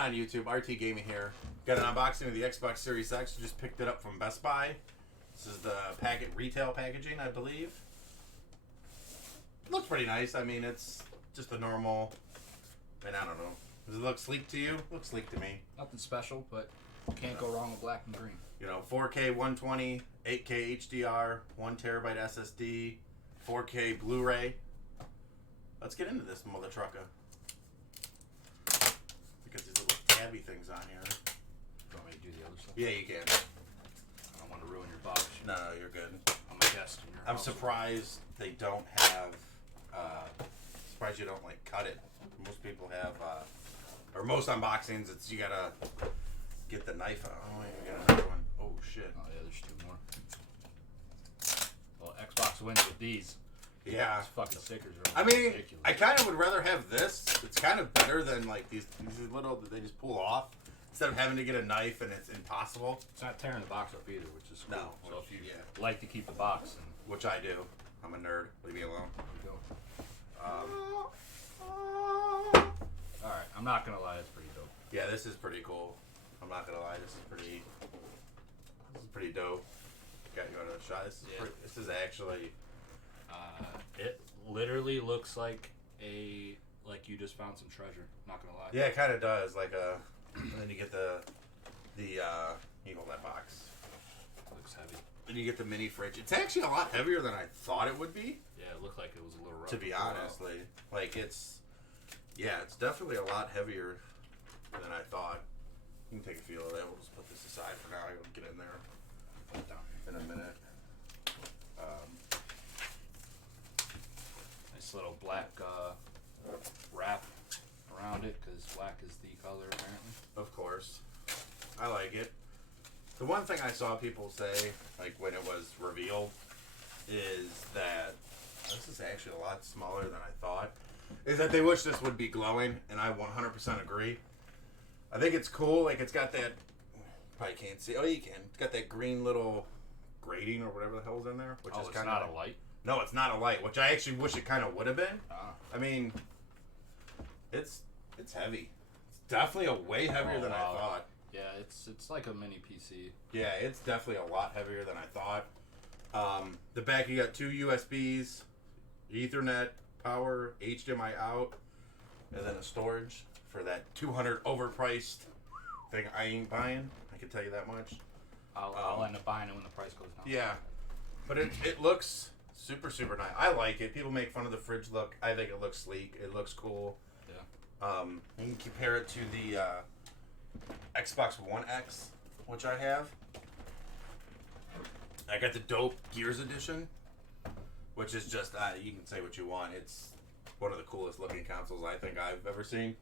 on YouTube? RT Gaming here. Got an unboxing of the Xbox Series X. Just picked it up from Best Buy. This is the retail packaging, I believe. Looks pretty nice. I mean, it's just a normal, and I don't know. Does it look sleek to you? Looks sleek to me. Nothing special, but can't go wrong with black and green. You know, 4K 120, 8K HDR, 1 terabyte SSD, 4K Blu-ray. Let's get into this mother trucker. Because these little tabby things on here. You want me to do the other stuff? Yeah, you can. I don't want to ruin your box. No, you're good. I'm a guest in your I'm house. surprised they don't have. Surprised you don't like cut it. Most people have, or most unboxings, it's you gotta get the knife out. Oh, wait, we got another one. Oh shit. Oh yeah, there's 2 more. Well, Xbox wins with these. Yeah. These fucking stickers are I mean, ridiculous. I kind of would rather have this. It's kind of better than like these little that they just pull off instead of having to get a knife and it's impossible. It's not tearing the box up either, which is cool. No. So if you Yeah. like to keep the box, then Which I do. I'm a nerd. Leave me alone. there you go. All right, I'm not gonna lie, it's pretty dope. Yeah, this is pretty cool. I'm not gonna lie. This is pretty dope. Got you on a shot. This is actually. It literally looks like you just found some treasure. Not gonna lie. Yeah, it kind of does. Like and then you get the you hold that box. It looks heavy. Then you get the mini fridge. It's actually a lot heavier than I thought it would be. Yeah, it looked like it was a little rough. To be honest, like it's definitely a lot heavier than I thought. You can take a feel of that. We'll just put this aside for now. I'll get in there Put it down. in a minute. Nice little black wrap around it because black is the color apparently. Of course, I like it. The one thing I saw people say, like when it was revealed, is that this is actually a lot smaller than I thought. Is that they wish this would be glowing, and I 100% agree. I think it's cool. Like it's got that. Probably can't see. Oh, you can. It's got that green little grating or whatever the hell's in there, which is it's kind not of a light. No, it's not a light. Which I actually wish it kind of would have been. I mean, it's heavy. It's definitely a way heavier than I thought. Yeah, it's like a mini PC. Yeah, it's definitely a lot heavier than I thought. The back, you got 2 USBs, Ethernet power, HDMI out, and then a storage for that $200 overpriced thing I ain't buying. I can tell you that much. I'll end up buying it when the price goes down. Yeah, but it looks super, super nice. I like it. People make fun of the fridge look. I think it looks sleek. It looks cool. Yeah. You can compare it to the Xbox One X, which I have. I got the dope Gears Edition, which is just, you can say what you want. It's one of the coolest looking consoles I think I've ever seen.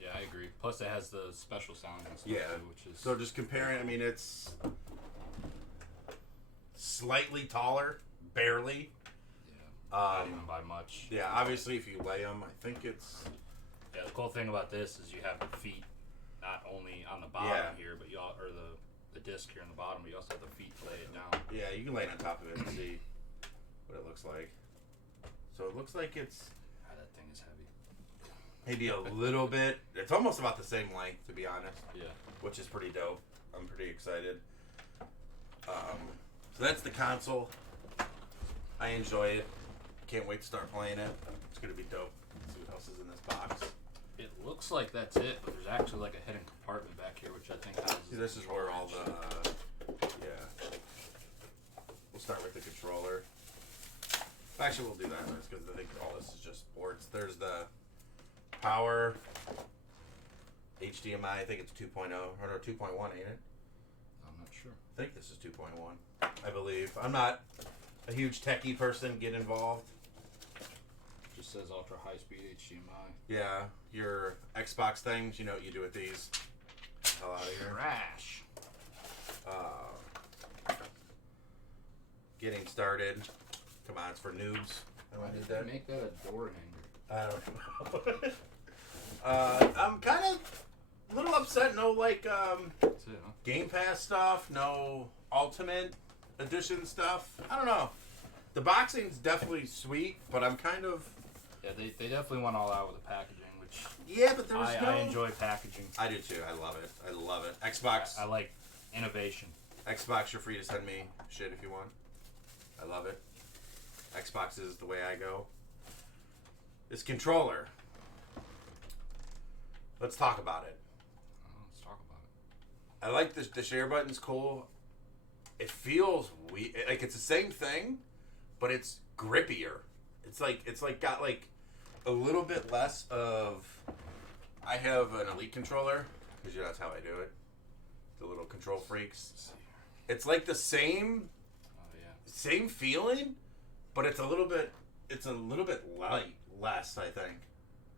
Yeah, I agree. Plus, it has the special sound and stuff Yeah. too, which is... So just comparing, I mean, it's slightly taller, barely. Yeah, not even by much. Yeah, obviously if you lay them, I think it's... Yeah, the cool thing about this is you have the feet not only on the bottom here, but or the disc here on the bottom, but you also have the feet to lay it down. Yeah, you can lay it on top of it and see what it looks like. So it looks like it's God, that thing is heavy. maybe a little bit. It's almost about the same length, to be honest. Yeah. Which is pretty dope. I'm pretty excited. So that's the console. I enjoy it. Can't wait to start playing it. It's gonna be dope. Let's see what else is in this box. It looks like that's it, but there's actually like a hidden compartment back here, which I think houses... See, this is where all the We'll start with the controller. Actually, we'll do that first because I think all this is just sports. There's the power, HDMI. I think it's 2.0 or no, 2.1, ain't it? I'm not sure. I think this is 2.1. I believe. I'm not a huge techie person. Get involved. Just says ultra high speed HDMI. Yeah, your Xbox things. You know what you do with these. Hell out of here. Trash. Getting started. Come on, it's for noobs. Why did that? Make that a door hanger. I don't know. I'm kind of a little upset. No, like, That's it, huh? Game Pass stuff. No Ultimate Edition stuff. I don't know. The boxing's definitely sweet, but I'm kind of... Yeah, they definitely went all out with the packaging, which Yeah, but there was I enjoy packaging. I do too. I love it. I love it. Xbox. I like innovation. Xbox, you're free to send me shit if you want. I love it. Xbox is the way I go. This controller. Let's talk about it. Let's talk about it. I like the share button's cool. It feels weird. Like it's the same thing, but it's grippier. It's like got like a little bit less of. I have an Elite controller because that's how I do it. The little control freaks. It's like the same. Oh yeah. Same feeling, but it's a little bit less, I think.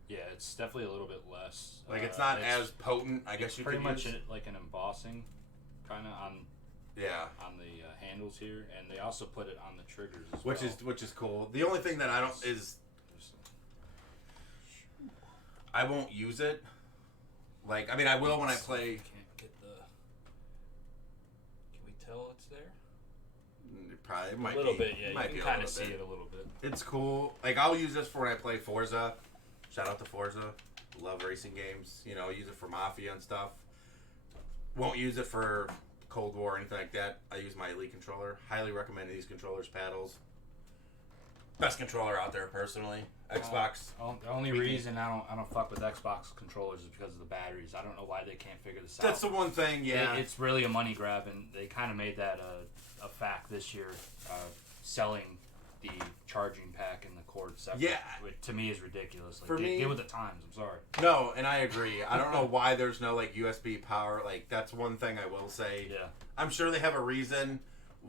Yeah, it's definitely a little bit less. Like it's not as potent, I guess you could pretty much use. like an embossing, kind of on the handles here, and they also put it on the triggers as well. Which is cool. The only thing that I don't is I won't use it. Like I mean, I will when I play. Can't get the. Can we tell it's there? Probably it might a little be, bit, yeah. Might You be can kind of see bit. it a little bit. It's cool. Like I'll use this for when I play Forza. Shout out to Forza. Love racing games. You know, use it for Mafia and stuff. Won't use it for Cold War or anything like that. I use my Elite controller. Highly recommend these controllers, paddles. Best controller out there, personally. Xbox. The only reason I don't fuck with Xbox controllers is because of the batteries. I don't know why they can't figure this out. That's the one thing, yeah. It's really a money grab, and they kind of made that a fact this year, selling the charging pack and the cord separate. Yeah. Which to me is ridiculous. Like, For me, get with the times. I'm sorry. No, and I agree. I don't know why there's no like USB power. Like that's one thing I will say. Yeah. I'm sure they have a reason.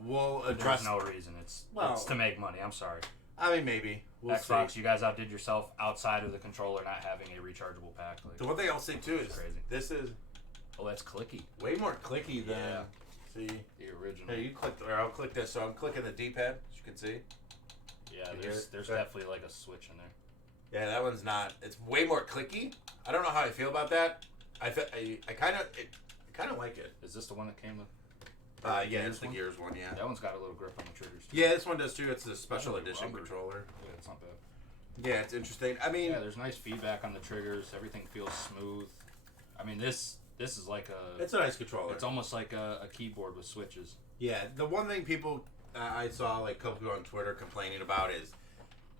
We'll address. There's no reason. It's to make money. I'm sorry. I mean, maybe. We'll Xbox, see. you guys outdid yourself outside of the controller not having a rechargeable pack. Like, The one thing I'll say too is crazy. This is oh, that's clicky. way more clicky than. Yeah. See. The original. Hey, you click. Or I'll click this. So I'm clicking the D-pad, as you can see. Yeah, You there's hear it? definitely like a switch in there. Yeah, that one's not. It's way more clicky. I don't know how I feel about that. I kind of like it. Is this the one that came with? Yeah, it's the Gears one. Yeah. That one's got a little grip on the triggers too. Yeah, this one does too. It's the special Oh, edition rubber. controller. Yeah, it's not bad. Yeah, it's interesting. I mean, Yeah, there's nice feedback on the triggers. Everything feels smooth. I mean, this is like a. it's a nice controller. It's almost like a keyboard with switches. Yeah, the one thing people I saw like a couple people on Twitter complaining about is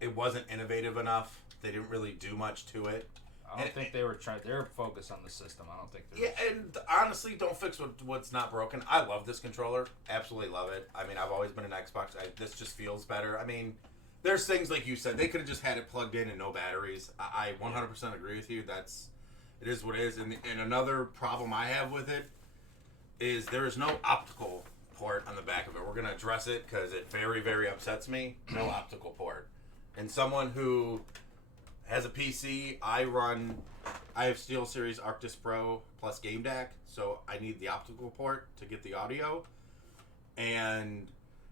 it wasn't innovative enough. They didn't really do much to it. I don't think they were trying. They're focused on the system. I don't think they're. Yeah, and honestly, don't fix what's not broken. I love this controller. Absolutely love it. I mean, I've always been an Xbox. This just feels better. I mean, there's things like you said. They could have just had it plugged in and no batteries. I 100% agree with you. It is what it is. And another problem I have with it is there is no optical port on the back of it. We're going to address it because it very, very upsets me. No optical port. And someone who has a PC, I have SteelSeries Arctis Pro plus Game DAC, so I need the optical port to get the audio. And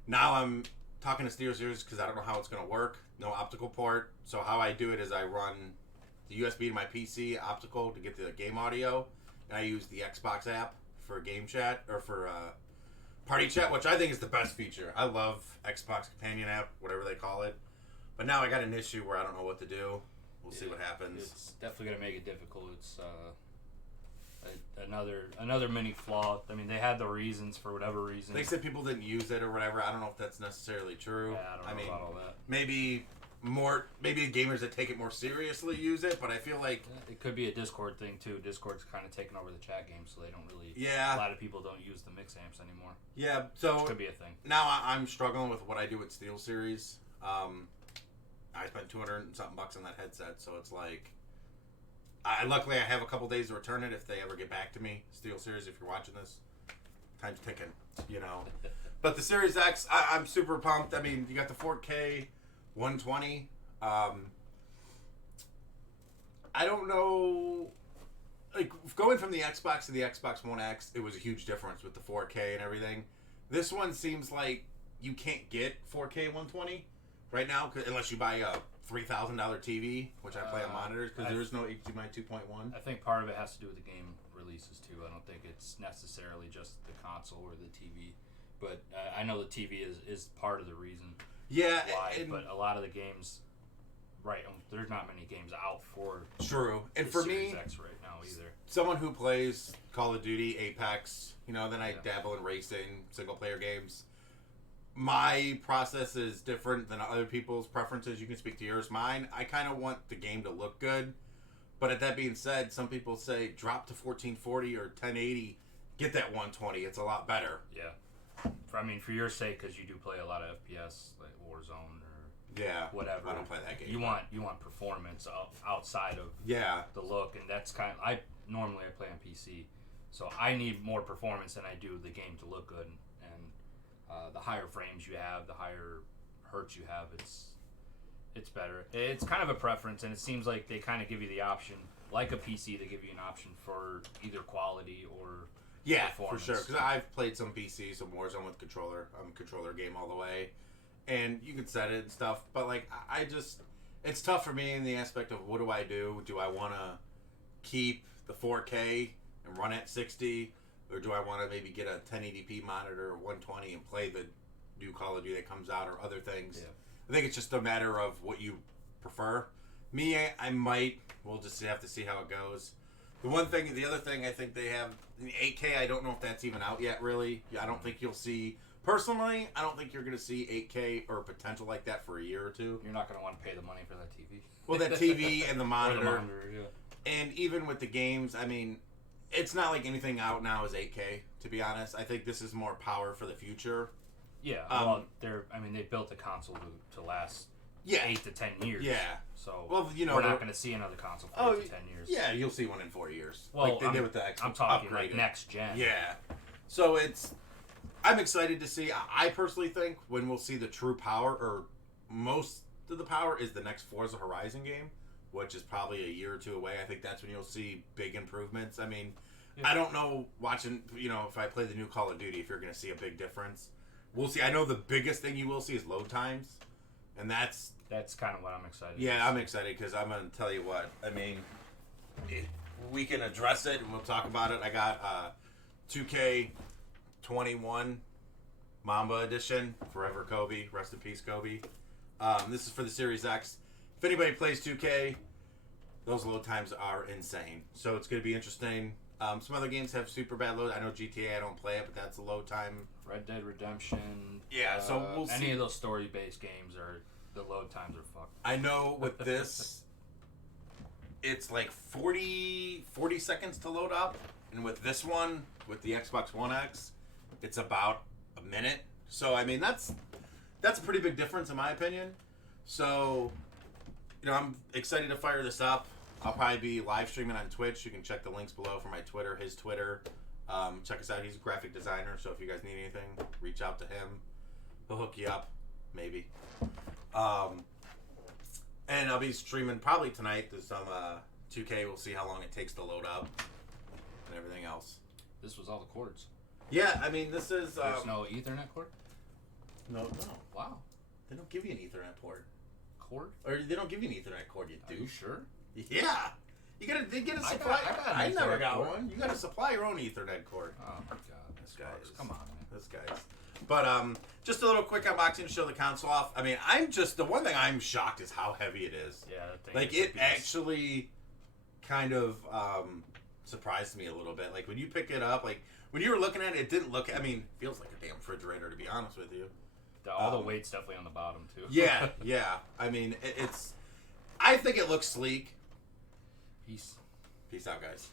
now I'm talking to SteelSeries because I don't know how it's going to work. No optical port. So how I do it is I run the USB to my PC, optical, to get the game audio. And I use the Xbox app for game chat, or for party chat, which I think is the best feature. I love Xbox Companion app, whatever they call it. But now I got an issue where I don't know what to do. We'll see what happens. It's definitely gonna make it difficult. It's another mini flaw. I mean, they had the reasons for whatever reason. They said people didn't use it or whatever. I don't know if that's necessarily true. Yeah, I don't know about all that. Maybe the gamers that take it more seriously use it, but I feel like It could be a Discord thing too. Discord's kind of taken over the chat game, so they don't really. Yeah. A lot of people don't use the mix amps anymore. yeah. So Which could be a thing. now I'm struggling with what I do with SteelSeries. I spent $200 and something on that headset, so it's like, luckily I have a couple days to return it if they ever get back to me. SteelSeries, if you're watching this, time's ticking, you know. But the Series X, I'm super pumped. I mean, you got the 4K 120. I don't know, like going from the Xbox to the Xbox One X, it was a huge difference with the 4K and everything. This one seems like you can't get 4K 120 right now unless you buy a $3,000 TV, which I play on monitors, because there is no HDMI 2.1. I think part of it has to do with the game releases too. I don't think it's necessarily just the console or the TV, but I know the TV is part of the reason Yeah, why. But a lot of the games Right. There's not many games out for True. And the for Series me, X right now either. someone who plays Call of Duty, Apex, then I Yeah. dabble in racing, single-player games. My process is different than other people's preferences. You can speak to yours. Mine, I kind of want the game to look good. But at that being said, some people say drop to 1440 or 1080, get that 120. It's a lot better. Yeah. For your sake, because you do play a lot of FPS, like Warzone or Yeah. whatever. I don't play that game. You want performance outside of Yeah. the look, and that's kind of I play on PC, so I need more performance than I do the game to look good. And the higher frames you have, the higher hertz you have, it's better. It's kind of a preference, and it seems like they kind of give you the option, like a PC, they give you an option for either quality or Yeah, for performance. sure. Because I've played some PC, some Warzone with controller. I'm a controller game all the way. And you can set it and stuff. But, like, it's tough for me in the aspect of what do I do? Do I want to keep the 4K and run at 60? Or do I want to maybe get a 1080p monitor or 120 and play the new Call of Duty that comes out or other things? Yeah. I think it's just a matter of what you prefer. Me, we'll just have to see how it goes. The other thing I think they have, the 8K, I don't know if that's even out yet, really. I don't think you'll see, personally, I don't think you're going to see 8K or potential like that for a year or two. You're not going to want to pay the money for that TV. Well, that TV and the Or monitor. the monitor, yeah. And even with the games, it's not like anything out now is 8K, to be honest. I think this is more power for the future. Yeah, they built the console to last 8 to 10 years. Yeah. So Well, we're not going to see another console for 8 to 10 years. Yeah, you'll see one in 4 years. Well, like they did with the Xbox. I'm talking upgraded. like next gen. Yeah. So I'm excited to see. I personally think when we'll see the true power, or most of the power, is the next Forza Horizon game, which is probably a year or two away. I think that's when you'll see big improvements. I don't know, watching, if I play the new Call of Duty, if you're going to see a big difference. We'll see. I know the biggest thing you will see is load times, and that's kind of what I'm excited. Yeah, I'm excited because I'm going to tell you what. We can address it and we'll talk about it. I got 2K21 Mamba Edition, Forever Kobe, rest in peace Kobe. This is for the Series X. If anybody plays 2K, those load times are insane. So it's going to be interesting. Some other games have super bad load. I know GTA, I don't play it, but that's a load time. Red Dead Redemption. Yeah, so we'll see. Any of those story-based games the load times are fucked. I know with this, it's like 40 seconds to load up. And with this one, with the Xbox One X, it's about a minute. So, that's a pretty big difference in my opinion. So, I'm excited to fire this up. I'll probably be live streaming on Twitch. You can check the links below for my Twitter, his Twitter. Check us out. He's a graphic designer, so if you guys need anything, reach out to him. He'll hook you up, maybe. And I'll be streaming probably tonight to some 2K. We'll see how long it takes to load up and everything else. This was all the cords. Yeah, this is... There's no Ethernet cord? No. Wow. They don't give you an Ethernet port. Cord? Or they don't give you an Ethernet cord, you Are douche. you sure? Yeah. They get a supply. I never got cord. one. You got to supply your own Ethernet cord. Oh my god. This guy is... Come on, man. This guy's... But, just a little quick unboxing to show the console off. The one thing I'm shocked is how heavy it is. Yeah, that thing Like, is a it beast. actually kind of surprised me a little bit. Like, when you pick it up, like, when you were looking at it, it didn't look... it feels like a damn refrigerator, to be honest with you. All the weight's definitely on the bottom, too. Yeah. It's... I think it looks sleek. Peace. Peace out, guys.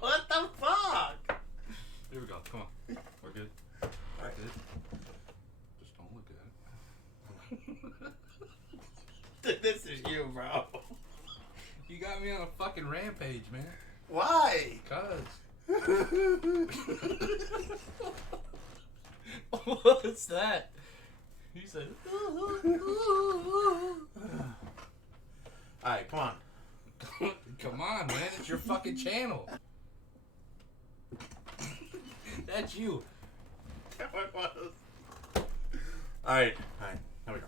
What the fuck? Here we go. Come on. We're good. Alright. Good. Just don't look at it. This is you, bro. You got me on a fucking rampage, man. Why? Cuz. What's that? He said. Alright, come on. Come on, man. It's your fucking channel. That's you. That one was. Alright, here we go.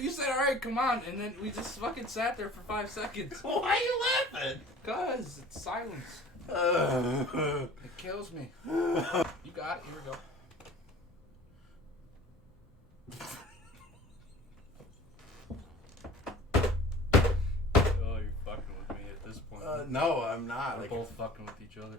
You said, alright, come on, and then we just fucking sat there for 5 seconds. Why are you laughing? Cuz, it's silence. It kills me. You got it. Here we go. Oh, you're fucking with me at this point. No, I'm not. We're Like, both fucking with each other.